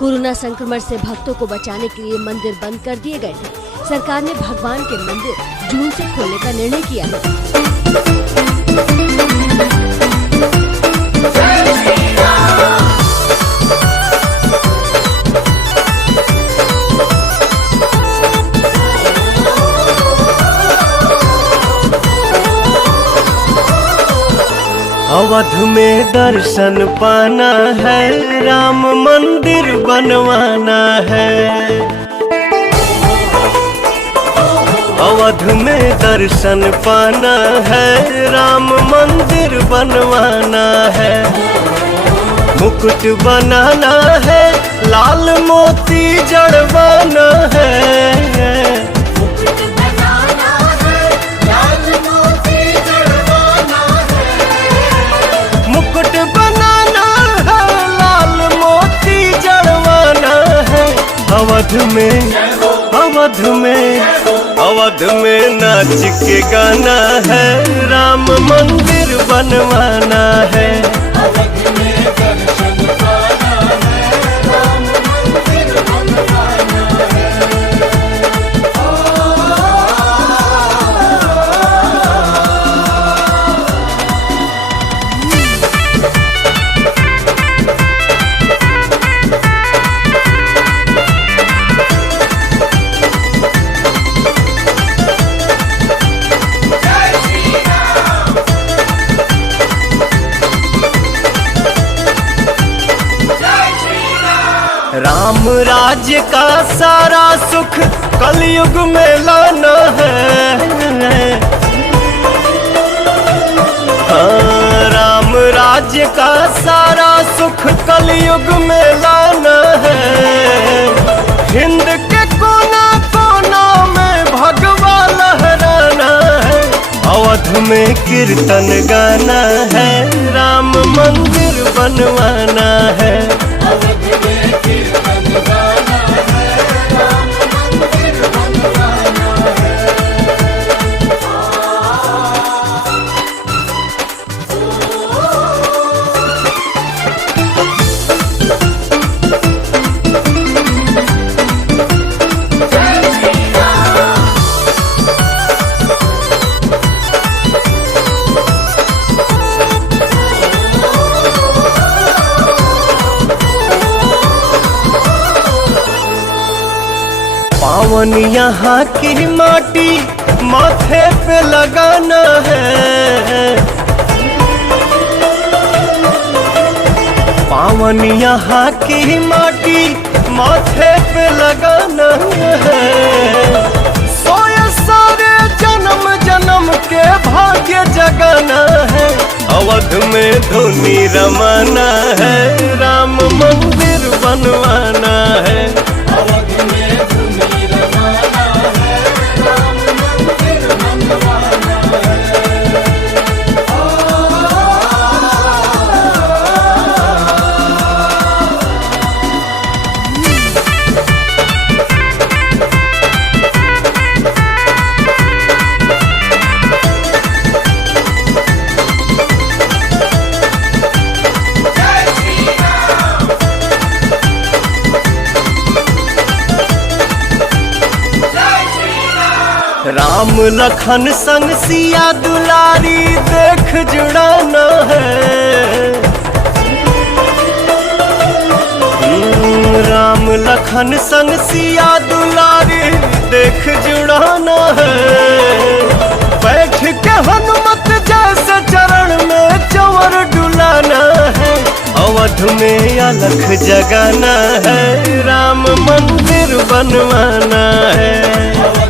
Corona संक्रमण से भक्तों को बचाने के लिए मंदिर बंद कर दिए गए थे। सरकार ने भगवान के मंदिर जून से खोलने का निर्णय किया है। अवध में दर्शन पाना है, राम मंदिर बनवाना है। अवध में दर्शन पाना है, राम मंदिर बनवाना है। मुकुट बनाना है, लाल मोती जड़वाना है। मुकुट बनाना है, लाल मोती जड़वाना है। अवध में नाच के गाना है, राम मंदिर बनवाना है। राम राज्य का सारा सुख कलयुग में लाना है। हाँ, राम राज्य का सारा सुख कलयुग में लाना है। हिंद के कोना कोना में भगवा लहराना है। अवध में कीर्तन गाना है, राम मंदिर बनवाना है। पावन यहाँ की माटी माथे पे लगाना है। पावन यहाँ की माटी माथे पे लगाना है। सोए सारे जन्म जन्म के भाग्य जगाना है। अवध में धुनी रमाना है, राम मंदिर बनवाना है। राम लखन संग सिया दुलारी देख जुड़ाना है। राम लखन संग सिया दुलारी देख जुड़ाना है। बैठ के हनुमत जैसे चरण में चंवर डुलाना है। अवध में अलख जगाना है, राम मंदिर बनवाना है।